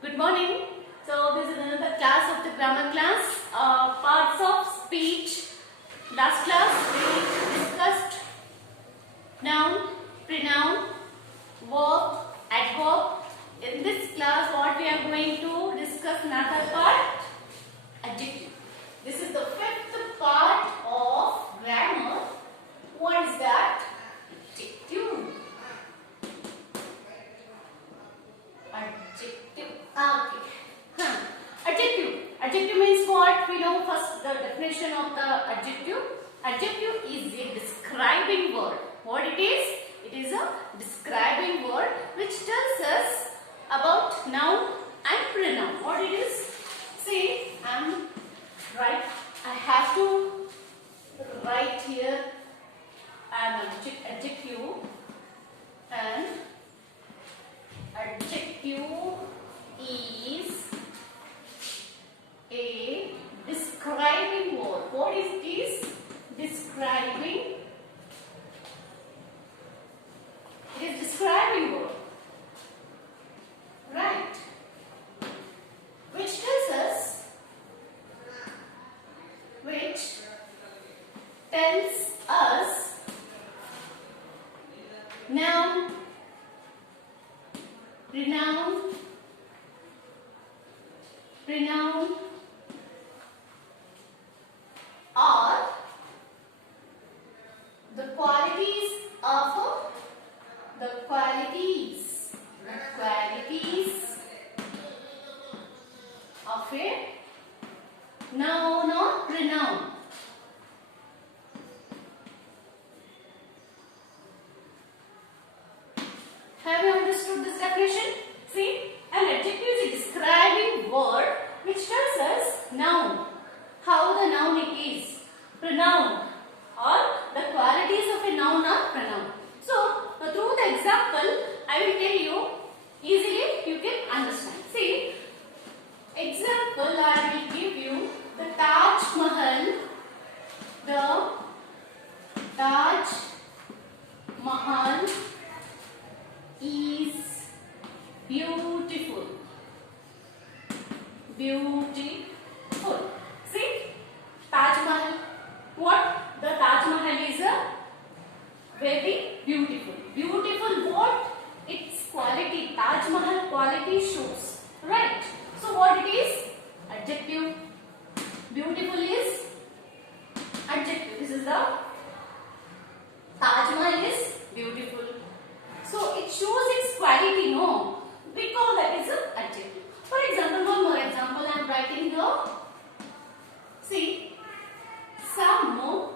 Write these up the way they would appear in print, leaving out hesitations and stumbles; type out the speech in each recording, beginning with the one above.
Good morning. So this is another class of the grammar class. Parts of speech. Last class we discussed noun, pronoun, verb, adverb. In this class what we are going to discuss another part, adjective. This is the fifth part of grammar. What is that? Adjective. Adjective. Okay. Adjective. Adjective means what? We know first the definition of the adjective. Adjective is a describing word. What it is? It is a describing word which tells us about noun and pronoun. What it is? See, I have to write here an adjective, and adjective is a describing word. What is this? Describing. It is describing word. Right. Which tells us noun, pronoun are the qualities of a noun or pronoun. Have you understood this definition? See, an adjective is a describing word which tells us noun, how the noun it is, pronoun, or the qualities of a noun or pronoun. So, through the example, I will tell you, easily you can understand. See, example I will give you the Taj Mahal. The Taj Mahal is beautiful. Beautiful. See, Taj Mahal. What? The Taj Mahal is a very beautiful. Beautiful what? Its quality. Taj Mahal quality shows. Right. So what it is? Adjective. Beautiful is adjective. This is the Taj Mahal is beautiful. So it shows its quality, no? We call that is an adjective. For example, one more example I am writing here. See, some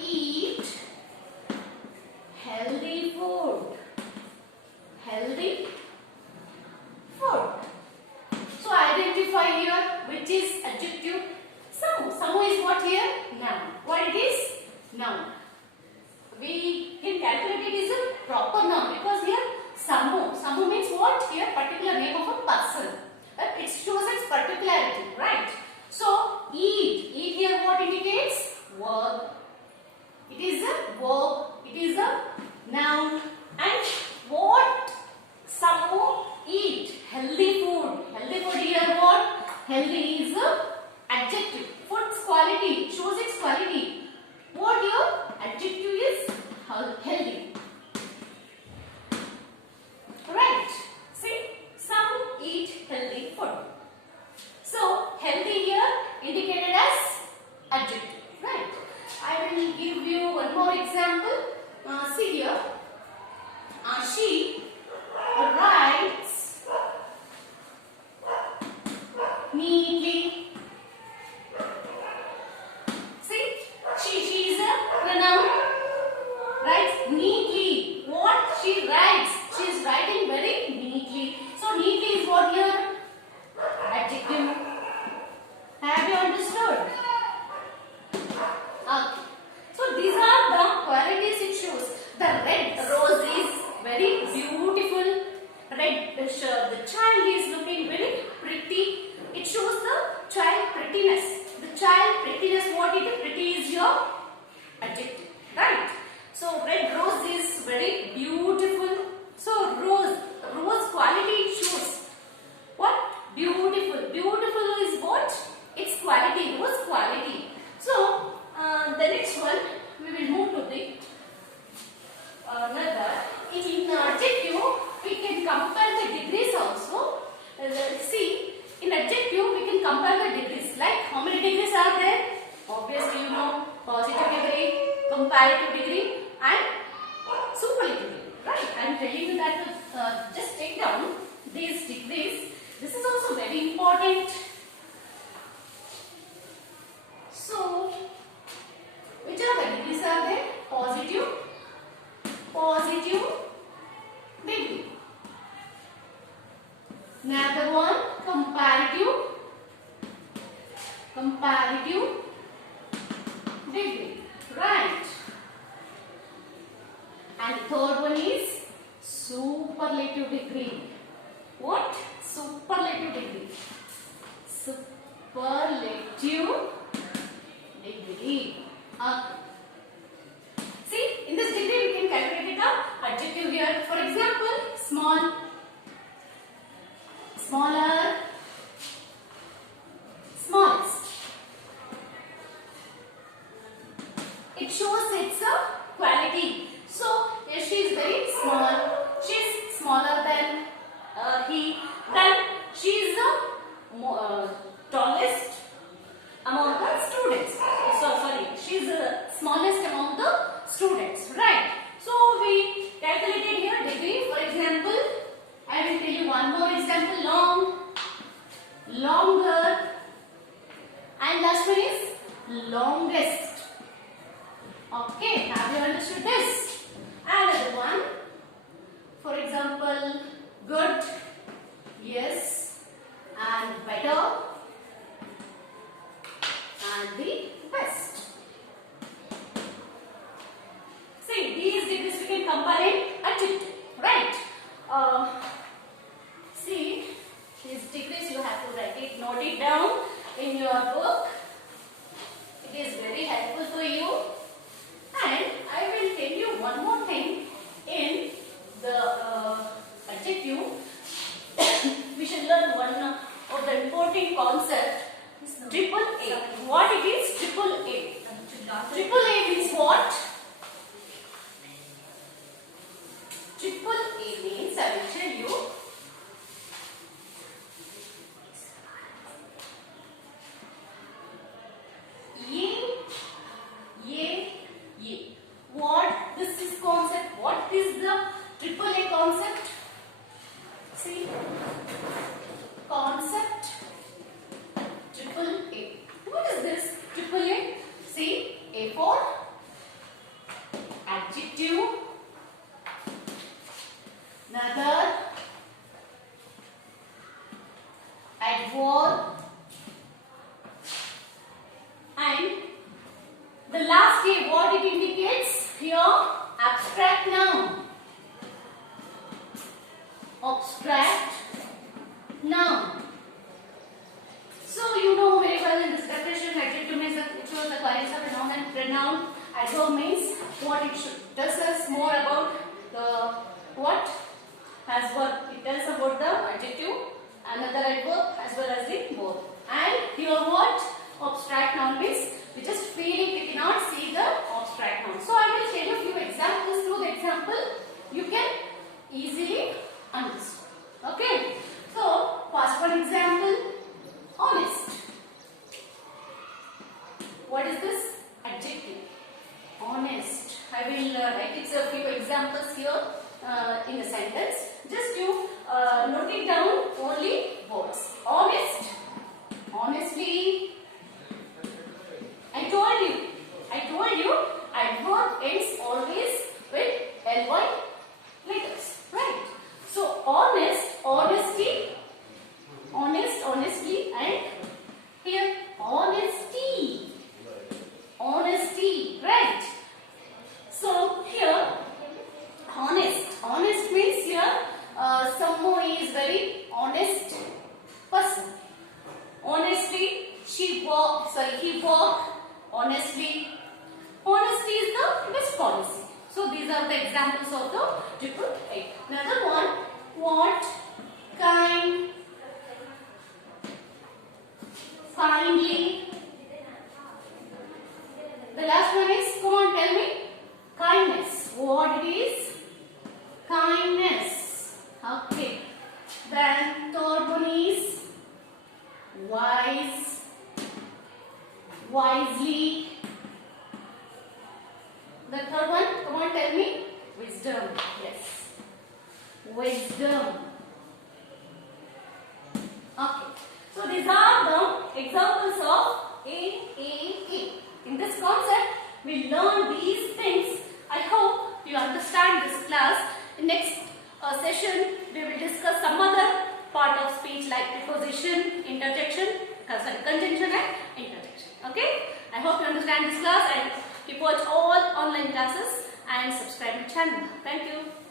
eat healthy food. Healthy food. So identify here which is adjective. Some is what here? Noun. What it is? Noun. We can calculate it as a proper noun because here Samu means what? Here particular name of a person. It shows its particularity, right? So eat here what indicates? Verb. It is a verb. It is a noun. And what? Samu eat healthy food. Healthy food here what? Healthy is a adjective. Food's quality shows its quality. What your adjective is? Healthy. Right. See, some eat healthy food. So, healthy here indicated as adjective. Right. I will give you one more example. See here. She writes neatly. See, she is a pronoun. Writes neatly. What she writes? She is writing very neatly. So neatly is what here? Adjective. Have you understood? Okay. So these are the qualities it shows. The red rose is very beautiful. The child is looking very pretty. It shows the child prettiness. The child prettiness, what it is? Pretty is your adjective. Right? So red rose is very beautiful. So rose quality it shows. compare the degrees. Like how many degrees are there? Obviously you know positive degree, comparative degree and superlative degree. Right? I am telling you that just take down these degrees. This is also very important. So which are the degrees are there? Positive degree. Another one, comparative degree. Right. And the third one is superlative degree. What? Superlative degree. Superlative degree. See, in this degree we can calculate the adjective here. For example, small, smaller, smallest. It shows it's a quality. So, if she is very small, she is smaller than he, then she is the tallest among the students. So, sorry, she is the smallest among the students, right? So, we calculated here degree. For example, I will tell you one more example, long, longer, and last one is longest. Okay, have you understood this? Another one, for example, good, yes, and better, and the best. See, these degrees we can compare in adjective, right? See, these degrees you have to write it, note it down in your book. It is very helpful for you. And I will tell you one more thing in the adjective. We should learn one of the important concept, triple A. What it is? Triple A. Triple A means what? Triple A means, I will tell you, what this is concept? What is the triple A concept? See, concept triple A. What is this triple A? See, A for adjective, another adverb, and the last A, what it indicates? Here, abstract noun. Abstract noun. So you know very well in this definition, adjective means it shows the qualities of a noun and pronoun. Adverb means what it tells us more about the what as well. It tells about the adjective, another adverb as well as the both. And here what? Abstract noun means we just feel it, we cannot see the abstract noun. So I will tell you a few examples. Through the example, you can easily understand. Okay. So first one example, honest. What is this? Adjective. Honest. I will write it a few examples here in a sentence. Just you note it down only words. Honest. Honestly. I told you, adverb ends always with ly letters, right? So honest, honesty, honest, honestly, and here honesty, honesty, right? So here honest, honest means here someone is very honest person. Honestly, he walked honestly. Honesty is the best policy. So these are the examples of the triple A. Another one, what, kind, kindly. The last one is, come on, tell me, kindness. What it is? Kindness. Okay. Then third one is wise. wisdom. Okay. So these are the examples of A. In this concept, we learn these things. I hope you understand this class. In next session, we will discuss some other part of speech like preposition, interjection, conjunction and interjection. Okay? I hope you understand this class and keep watch all online classes and subscribe to the channel. Thank you.